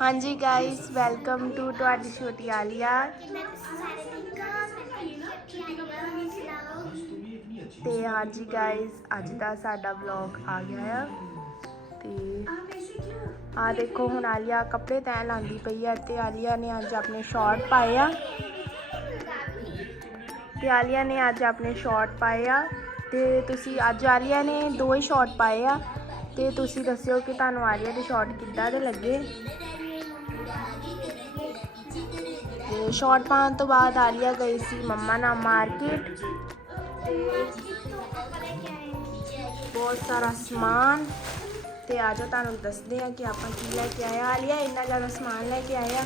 ਹਾਂਜੀ guys welcome to ਤੁਹਾਡੀ ਛੋਟੀ ਆਲੀਆ। ਮੈਂ ਤੇ ਹਾਂਜੀ ਗਾਇਸ ਅੱਜ ਦਾ ਸਾਡਾ ਵਲੌਗ ਆ ਗਿਆ ਆ। ਤੇ ਆ ਦੇਖੋ, ਹੁਣ ਆਲੀਆ ਕੱਪੜੇ ਤੈਅ ਲਾਂਦੀ ਪਈ ਆ ਤੇ ਆਲੀਆ ਨੇ ਅੱਜ ਆਪਣੇ ਸ਼ਾਰਟ ਪਾਏ ਆ। ਤੇ ਆਲੀਆ ਨੇ ਅੱਜ ਆਪਣੇ ਸ਼ਾਰਟ ਪਾਏ ਆ। ਤੇ ਤੁਸੀਂ ਅੱਜ ਆਲੀਆ ਨੇ ਦੋ ਹੀ ਸ਼ਾਰਟ ਪਾਏ ਆ। ਤੇ ਤੁਸੀਂ ਦੱਸਿਓ ਕਿ ਤੁਹਾਨੂੰ ਆਲੀਆ ਦੇ ਸ਼ਾਰਟ ਕਿੱਦਾਂ ਦੇ ਲੱਗੇ? ਤੇ ਸ਼ਾਰਟ ਪਾਉਣ ਤੋਂ ਬਾਅਦ ਆਲੀਆ ਗਈ ਸੀ ਮੰਮਾ ਨਾਲ ਮਾਰਕੀਟ। ਬਹੁਤ ਸਾਰਾ ਸਮਾਨ। ਤੇ ਆਜੋ ਤੁਹਾਨੂੰ ਦੱਸਦੇ ਆ ਕਿ ਆਪਾਂ ਕੀ ਲੈ ਕੇ ਆਏ ਆ ਆਲੀਆ ਇੰਨਾ ਜ਼ਿਆਦਾ ਸਮਾਨ ਲੈ ਕੇ ਆਇਆ ਆ।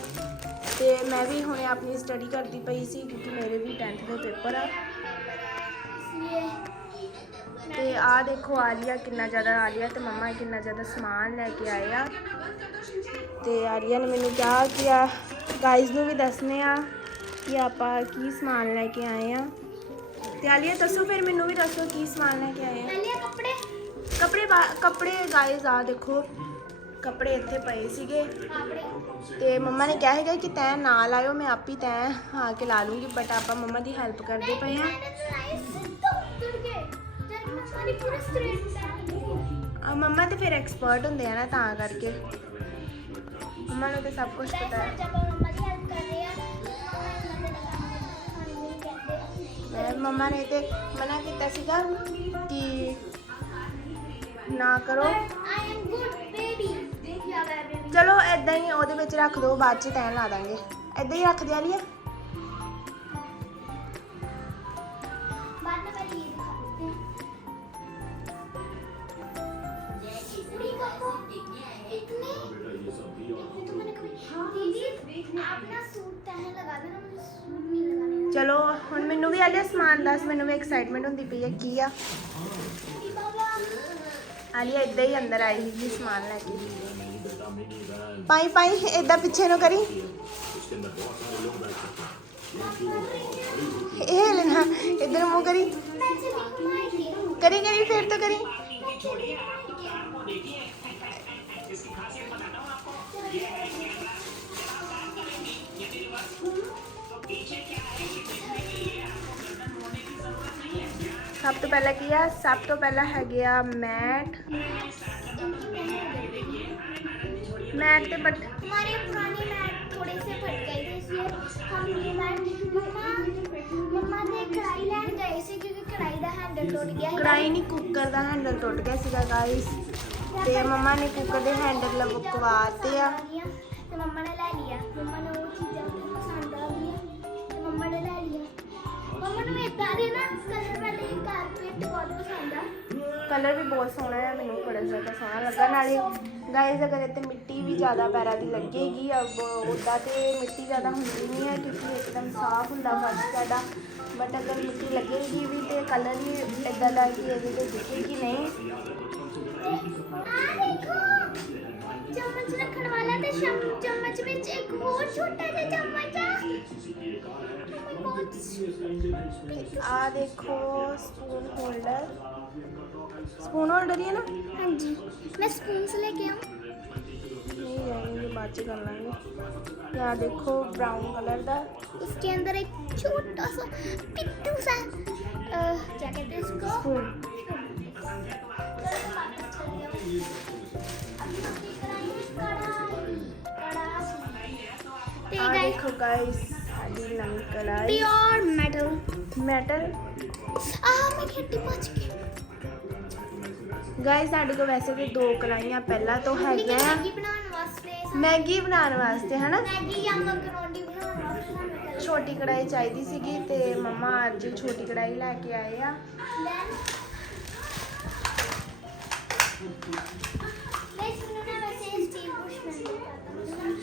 ਤੇ ਮੈਂ ਵੀ ਹੁਣੇ ਆਪਣੀ ਸਟੱਡੀ ਕਰਦੀ ਪਈ ਸੀ ਕਿਉਂਕਿ ਮੇਰੇ ਵੀ 10th ਦੇ ਪੇਪਰ ਆ। ਤੇ ਆ ਦੇਖੋ ਆਲੀਆ ਕਿੰਨਾ ਜ਼ਿਆਦਾ ਆਲੀਆ ਤੇ ਮੰਮਾ ਕਿੰਨਾ ਜ਼ਿਆਦਾ ਸਮਾਨ ਲੈ ਕੇ ਆਏ ਆ। ਤੇ ਆਲੀਆ ਨੇ ਮੈਨੂੰ ਕਿਹਾ ਕਿ ਆ ਗਾਇਜ਼ ਨੂੰ ਵੀ ਦੱਸਨੇ ਆ ਕਿ ਆਪਾਂ ਕੀ ਸਮਾਨ ਲੈ ਕੇ ਆਏ ਆ। ਤੇ ਆਲੀਆ ਦੱਸੋ ਫਿਰ ਮੈਨੂੰ ਵੀ ਦੱਸੋ ਕੀ ਸਮਾਨ ਲੈ ਕੇ ਆਏ ਆ। ਪਹਿਲੇ ਕੱਪੜੇ? ਕੱਪੜੇ ਬਾ- ਕੱਪੜੇ ਗਾਇਜ਼ ਆ ਦੇਖੋ। ਕੱਪੜੇ ਇੱਥੇ ਪਏ ਸੀਗੇ। ਆਪਣੇ ਤੇ ਮੰਮਾ ਨੇ ਕਿਹਾ ਹੈਗਾ ਕਿ ਤੈਂ ਨਾ ਲਾਇਓ ਮੈਂ ਆਪ ਹੀ ਤੈਂ ਆ ਕੇ ਲਾ ਲੂੰਗੀ ਬਟ ਆਪਾਂ ਮੰਮਾ ਦੀ ਹੈਲਪ ਕਰਦੇ ਪਏ ਆ। ਆ। ਮੰਮਾ ਤੇ ਫਿਰ ਐਕਸਪਰਟ ਹੁੰਦੇ ਆ ਨਾ ਤਾਂ ਕਰਕੇ। ਮੰਮਾ ਨੂੰ ਤੇ ਸਭ ਕੁਝ ਪਤਾ ਹੈ। ਮੈਂ ਮੰਮਾ ਨੇ ਤੇ ਮਨਾ ਕੀਤਾ ਸੀਗਾ ਕਿ ਨਾ ਕਰੋ। ਆਈ ਐਮ ਗੁੱਡ ਬੇਬੀ ਚਲੋ ਐਦਾਂ ਹੀ ਉਹਦੇ ਵਿੱਚ ਰੱਖ ਦਿਓ ਬਾਅਦ ਚ ਤੈਂ ਲਾ ਦਾਂਗੇ। ਐਦਾਂ ਹੀ ਰੱਖ ਦਿਆ ਲਿਆ ਚਲੋ ਹੁਣ ਮੈਨੂੰ ਵੀ ਆਲਿਆ ਸਮਾਨ ਦੱਸ ਮੈਨੂੰ ਵੀ ਐਕਸਾਈਟਮੈਂਟ ਹੁੰਦੀ ਪਈ ਹੈ ਕੀ ਆ दीदी बाबा ਆਲੀਆ ਇੱਦਾਂ ਹੀ ਅੰਦਰ ਆਈ ਸੀ ਸਮਾਨ ਲੈ ਕੇ ਪਾਈ ਪਾਈ ਏਦਾਂ ਪਿੱਛੇ ਨੂੰ ਕਰੀ ਇਹ ਲੈਣਾ ਇਧਰ ਮੂੰਹ ਕਰੀ मैं से भी घुमाएगी ਕਰੀ ਕਰੀ ਫਿਰ ਤੋਂ ਕਰੀ ਸਭ ਤੋਂ ਪਹਿਲਾਂ ਕੀ ਆ ਸਭ ਤੋਂ ਪਹਿਲਾਂ ਹੈਗੇ ਆ ਮੈਟ ਮੈਟ ਤੇ ਬਟ हमारे पुराने मैट थोड़े से फट गए थे इसलिए हम ये मैट मम्मा मम्मा ने कढ़ाई लैन गए थे क्योंकि कढ़ाई का हैंडल टूट गया है ਕੜਾਈ ਨਹੀਂ ਕੁੱਕਰ ਦਾ ਹੈਂਡਲ ਟੁੱਟ ਗਿਆ ਸੀਗਾ ਗਾਇਸ ਤੇ ਮੰਮਾ ਨੇ ਕੁੱਕਰ ਦੇ ਹੈਂਡਲ ਲਵਕਵਾਤੇ ਆ ਤੇ ਮੰਮਾ ਨੇ ਲੈ ਲਿਆ ਮੰਮਾ ਨੂੰ ਉਹ ਚੀਜ਼ਾਂ ਬਹੁਤ ਪਸੰਦ ਆ ਗਈਆਂ ਤੇ ਮੰਮਾ ਨੇ ਲੈ ਲਿਆ ਮੰਮਾ ਨੂੰ ਇਦਾਂ ਦੇ ਨਾ ਕਲਰ ਵਾਲੇ ਕਾਰਪੇਟ ਬਹੁਤ ਪਸੰਦ ਆ। ਕਲਰ ਵੀ ਬਹੁਤ ਸੋਹਣਾ ਹੈ ਮੈਨੂੰ ਬੜਾ ਜ਼ਿਆਦਾ ਸੋਹਣਾ ਲੱਗਾ। ਨਾਲੇ ਗਾਇਸ ਅਗਰ ਇੱਥੇ ਮਿੱਟੀ ਵੀ ਜ਼ਿਆਦਾ ਪੈਰਾਂ ਦੀ ਲੱਗੇਗੀ ਅਬ ਉੱਦਾਂ ਤੇ ਮਿੱਟੀ ਜ਼ਿਆਦਾ ਹੁੰਦੀ ਨਹੀਂ ਹੈ ਕਿਉਂਕਿ ਇੱਕਦਮ ਸਾਫ਼ ਹੁੰਦਾ ਫਰਸ਼ ਸਾਡਾ ਬਟ ਅਗਰ ਮਿੱਟੀ ਲੱਗੇਗੀ ਵੀ ਤੇ ਕਲਰ ਵੀ ਇਦਾਂ ਦਾ ਕਿ ਇਹਦੇ ਤੇ ਦਿਖੇਗੀ ਨਹੀਂ। ਆ ਦੇਖੋ ਚਮਚ ਰੱਖਣ ਵਾਲਾ ਤੇ ਸ਼ਮ- ਚਮਚ ਵਿੱਚ ਇੱਕ ਹੋਰ ਛੋਟਾ ਜਿਹਾ ਚਮਚ ਆ। आ देखो स्पून होल्डर स्पून होल्डर ही है ना? हाँ जी। मैं स्पून से लेके आऊँ? नहीं जाएँगे बाद कर लेंगे यहाँ देखो ब्राउन कलर का इसके अंदर एक छोटा सा पिट्टू सा क्या कहते हैं इसको? स्पून देखो गाइस ਦੀ ਨਵੀਂ ਕਲਾਈ ਪਿਓਰ ਮੈਟਲ ਮੈਟਲ ਆਹ ਮੈਂ ਖੇਡੀ ਪਹੁੰਚ ਗਈ ਗਾਇਸ ਸਾਡੇ ਕੋਲ ਵੈਸੇ ਵੀ ਦੋ ਕਲਾਈਆਂ ਪਹਿਲਾਂ ਤੋਂ ਹੈਗੀਆਂ। ਮੈਗੀ ਬਣਾਉਣ ਵਾਸਤੇ ਮੈਗੀ ਬਣਾਉਣ ਵਾਸਤੇ ਹਨਾ? ਮੈਗੀ ਜਾਂ ਮਕਰੋਨੀ ਬਣਾਉਣ ਵਾਸਤੇ ਛੋਟੀ ਕੜਾਈ ਚਾਹੀਦੀ ਸੀਗੀ ਤੇ ਮਮਾ ਅੱਜ ਛੋਟੀ ਕੜਾਈ ਲੈ ਕੇ ਆਏ ਆ।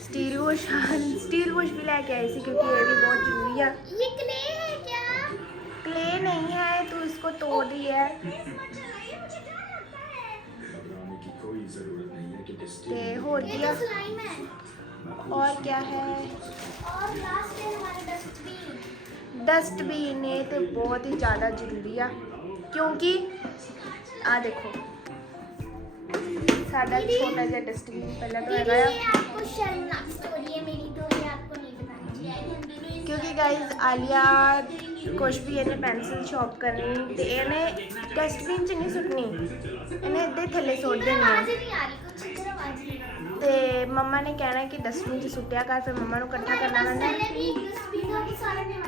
स्टील वॉश हाँ, स्टील वॉश भी लेके आई थी क्योंकि ये भी बहुत ज़रूरी है। ये क्ले है क्या? क्ले नहीं है तो इसको तोड़ दिया है। हो गया। तो और क्या है? और लास्ट है हमारे डस्टबिन डस्टबिन ये तो बहुत ही ज़्यादा ज़रूरी है क्योंकि आ देखो ਸਾਡਾ दीदी, ਛੋਟਾ ਜਿਹਾ ਡਸਟਬਿਨ ਪਹਿਲਾਂ ਤੋਂ दीदी ਹੈਗਾ ਆ ये आपको शर्मनाक स्टोरी है मेरी तो ये आपको नहीं बतानी चाहिए ਕਿਉਂਕਿ ਗਾਇਜ਼ ਆਲੀਆ ਕੁਝ ਵੀ ਇਹਨੇ ਪੈਨਸਲ ਸ਼ਾਰਪ ਕਰਨੀ ਤੇ ਇਹਨੇ ਡਸਟਬਿਨ 'ਚ ਨਹੀਂ ਸੁੱਟਣੀ ਇਹਨੇ ਇੱਦਾਂ ਹੀ ਥੱਲੇ ਸੁੱਟ ਦੇਣੀ ਆ आवाज ही नहीं आ रही कुछ इधर आवाज नहीं आ रही ਤੇ ਮੰਮਾ ਨੇ ਕਹਿਣਾ ਕਿ ਡਸਟਬਿਨ 'ਚ ਸੁੱਟਿਆ ਕਰ ਫਿਰ ਮੰਮਾ ਨੂੰ ਇਕੱਠਾ हमारे ਕਰਨਾ पास ਪੈਂਦਾ पहले भी एक डस्टबिन था वो सारे में आ गया था ना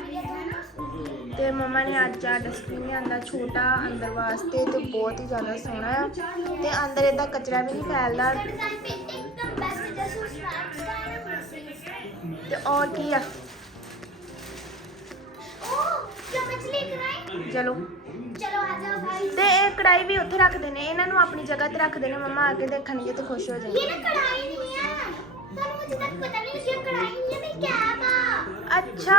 ਤੇ ਮਮਾ ਨੇ ਅੱਜ ਆ ਡਸਟਬਿਨ ਲਿਆਂਦਾ ਛੋਟਾ ਅੰਦਰ ਵਾਸਤੇ ਤੇ ਬਹੁਤ ਹੀ ਜ਼ਿਆਦਾ ਸੋਹਣਾ ਆ। ਤੇ ਅੰਦਰ ਇਹਦਾ ਕਚਰਾ ਵੀ ਨਹੀਂ ਫੈਲਦਾ। ਤੇ ਔਰ ਕੀ ਆ? ਚਲੋ। ਤੇ ਇਹ ਕੜਾਈ ਵੀ ਉੱਥੇ ਰੱਖਦੇ ਨੇ ਇਹਨਾਂ ਨੂੰ ਆਪਣੀ ਜਗ੍ਹਾ ਤੇ ਰੱਖਦੇ ਨੇ ਮਮਾ ਆ ਕੇ ਦੇਖਣਗੇ ਤੇ ਖੁਸ਼ ਹੋ ਜਾਣਗੇ। ਇਹ ਕੜਾਈ ਨਹੀਂ ਆ। ਤੁਹਾਨੂੰ ਅਜੇ ਪਤਾ ਨਹੀਂ ਕਿ ਕੜਾਈ ਨਹੀਂ ਹੈ ਮੈਂ ਕੈਬ ਆ ਅੱਛਾ।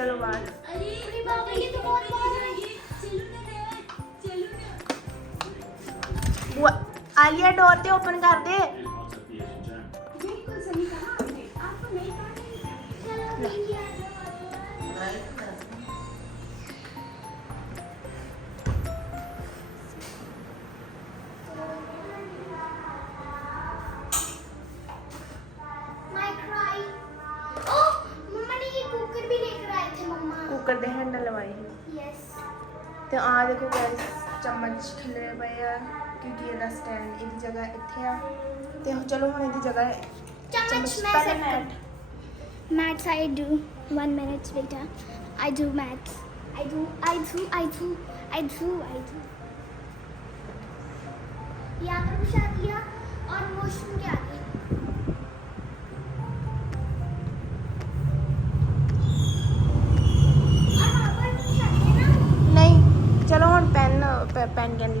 चलो बाहर अरे बाबा ये तो बहुत बार आलिया डोर ते ओपन कर दे ਤੇ ਆ ਦੇਖੋ ਗਾਇਸ ਚਮਚ ਖਿਲਰੇ ਪਏ ਆ ਕਿਉਂਕਿ ਇਹਦਾ ਸਟੈਂਡ ਇਹਦੀ ਜਗ੍ਹਾ ਇੱਥੇ ਆ ਤੇ ਹੁਣ ਚਲੋ ਹੁਣ ਇਹਦੀ ਜਗ੍ਹਾ चम्मच मैं ਪਹਿਲੇ set mat Maths I do. One minute later. I do maths. I do, I do, I do, I do, I do. यहाँ पर बिछा दिया और वॉशरूम के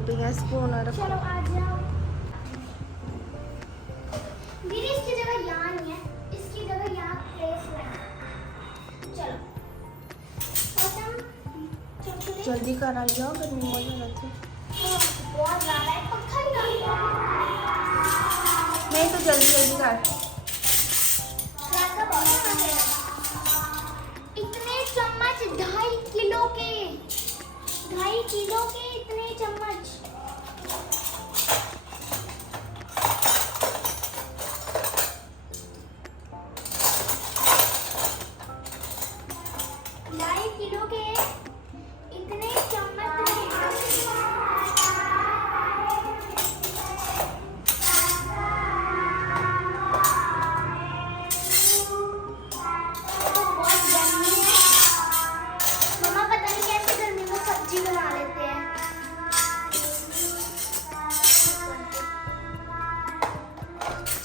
तो यहाँ स्पून और चलो आ जाओ। दीदी इसकी जगह यहाँ नहीं है। इसकी जगह यहाँ प्लेस चलो। जल्दी करा जाओ गर्मी बहुत ज़्यादा थी। हाँ, बहुत ज़्यादा है। पक्का नहीं नहीं तो जल्दी जल्दी काट इतने चम्मच ढाई किलो के। ढाई किलो के? અને એ ચમચ ढाई किलो के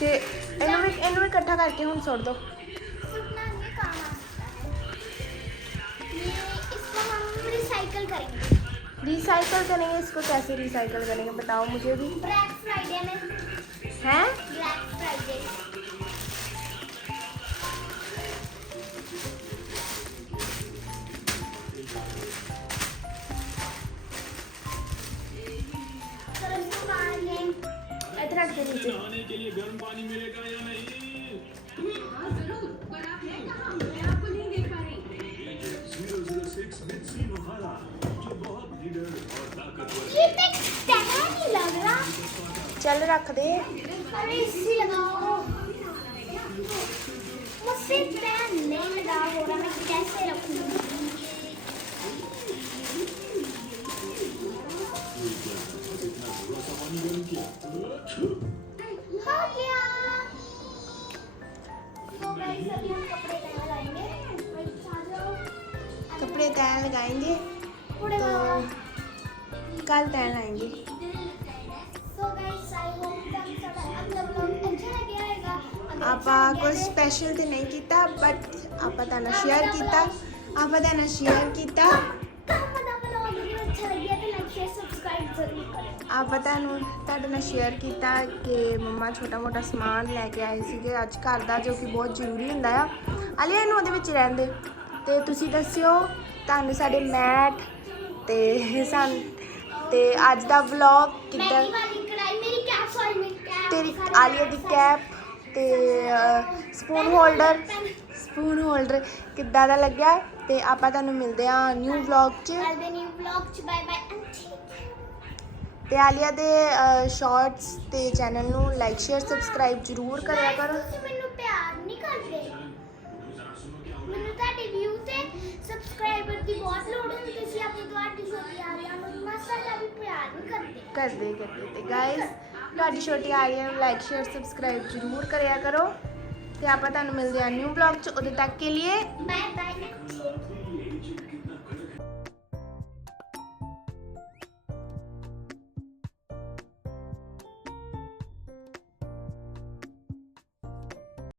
ਤੇ ਇਹਨੂੰ ਵੀ ਇਹਨੂੰ ਵੀ ਇਕੱਠਾ ਕਰਕੇ ਹੁਣ ਸੁੱਟ ਦੋ सुनना ये काम आ सकता है ये इसको हम रिसाइकल करेंगे रिसाइकल करेंगे इसको कैसे रिसाइकल करेंगे बताओ मुझे भी ब्लैक फ्राइडे ये तो टहरा नहीं लग रहा। चल रख दे। अरे इसी लगाओ। मुझसे पैन नहीं लगा हो रहा मैं कैसे रखूँगी हाँ तो कपड़े तय लगाएँगे। कपड़े लगाओ कल तैन लाएंगे so guys I hope that ਸਾਡਾ ਅਗਲਾ ਵਲੌਗ ਅੱਛਾ ਲੱਗਿਆ ਹੋਵੇਗਾ ਅਗਰ ਆਪਾਂ ਅੱਛਾ ਕੁਝ ਲੱਗਿਆ ਤੇ- ਸਪੈਸ਼ਲ ਤੇ ਨਹੀਂ ਕੀਤਾ ਬਟ ਆਪਾਂ ਤੁਹਾਨੂੰ ਸ਼ੇਅਰ ਕੀਤਾ ਆਪਾਂ ਤੁਹਾਨੂੰ ਸ਼ੇਅਰ ਕੀਤਾ ਤਾਂ ਸਾਡਾ ਵਲੌਗ ਵੀ ਅੱਛਾ ਲੱਗਿਆ ਤੇ ਲਾਈਕ ਸ਼ੇਅਰ ਸਬਸਕ੍ਰਾਈਬ ਜ਼ਰੂਰ ਕਰਿਓ ਆਪਾਂ ਤੁਹਾਨੂੰ ਤੁਹਾਡੇ ਨਾਲ ਸ਼ੇਅਰ ਕੀਤਾ ਕਿ ਮੰਮਾ ਛੋਟਾ ਮੋਟਾ ਸਮਾਨ ਲੈ ਕੇ ਆਏ ਸੀਗੇ ਅੱਜ ਘਰ ਦਾ ਜੋ ਕਿ ਬਹੁਤ ਜ਼ਰੂਰੀ ਹੁੰਦਾ ਆ ਅਲੀਆ ਇਹਨੂੰ ਉਹਦੇ ਵਿੱਚ ਰਹਿੰਦੇ ਤੇ ਤੁਸੀਂ ਦੱਸਿਓ ਤੁਹਾਨੂੰ ਸਾਡੇ ਮੈਟ ਤੇ ਸਨ ਤੇ ਅੱਜ ਦਾ ਵਲੌਗ ਕਿੱਦਾਂ? ਮੈਗੀ ਵਾਲੀ ਕੜਾਈ ਮੇਰੀ ਕੈਪ ਸੌਰੀ ਮੇਰੀ ਕੈਪ ਤੇਰੀ ਆਲੀਆ ਦੀ ਕੈਪ ਤੇ ਸਪੂਨ ਹੋਲਡਰ ਸਪੂਨ ਹੋਲਡਰ ਕਿੱਦਾਂ ਦਾ ਲੱਗਿਆ? ਤੇ ਆਪਾਂ ਤੁਹਾਨੂੰ ਮਿਲਦੇ ਆ ਨਿਊ ਵਲੌਗ 'ਚ। ਕੱਲ ਦੇ ਨਿਊ ਵਲੌਗ ਚ ਬਾਏ ਬਾਏ ਆਂਟੀ ਤੇ ਆਲੀਆ ਦੇ ਸ਼ਾਰਟਸ ਤੇ ਚੈਨਲ ਨੂੰ ਲਾਈਕ ਸ਼ੇਅਰ ਸਬਸਕ੍ਰਾਈਬ ਜਰੂਰ ਕਰਿਆ ਕਰੋ। ਮੈਨੂੰ ਪਿਆਰ ਨਹੀਂ ਕਰਦੇ। ਮੈਨੂੰ ਤੁਹਾਡੇ ਵਿਊ ਤੇ ਸਬਸਕ੍ਰਾਈਬਰ ਦੀ ਬਹੁਤ ਲੋੜ ਹੁੰਦੀ ਤੁਸੀਂ ਆਪਣੀ ਤੁਹਾਡੀ ਛੋਟੀ ਆਲਿਆ ਨੂੰ ਮਾਸਾ ਜਿਹਾ ਵੀ ਪਿਆਰ ਨਹੀਂ ਕਰਦੇ। ਕਰਦੇ ਕਰਦੇ। ਤੇ ਗਾਇਸ ਤੁਹਾਡੀ ਛੋਟੀ ਆਲੀਆ ਨੂੰ ਲਾਈਕ ਸ਼ੇਅਰ ਸਬਸਕ੍ਰਾਈਬ ਜਰੂਰ ਕਰਿਆ ਕਰੋ। ਤੇ ਆਪਾਂ ਤੁਹਾਨੂੰ ਮਿਲਦੇ ਆ ਨਿਊ ਵਲੌਗ 'ਚ ਉਦੋਂ ਤੱਕ ਕੇ ਲਈ ਬਾਏ ਬਾਏ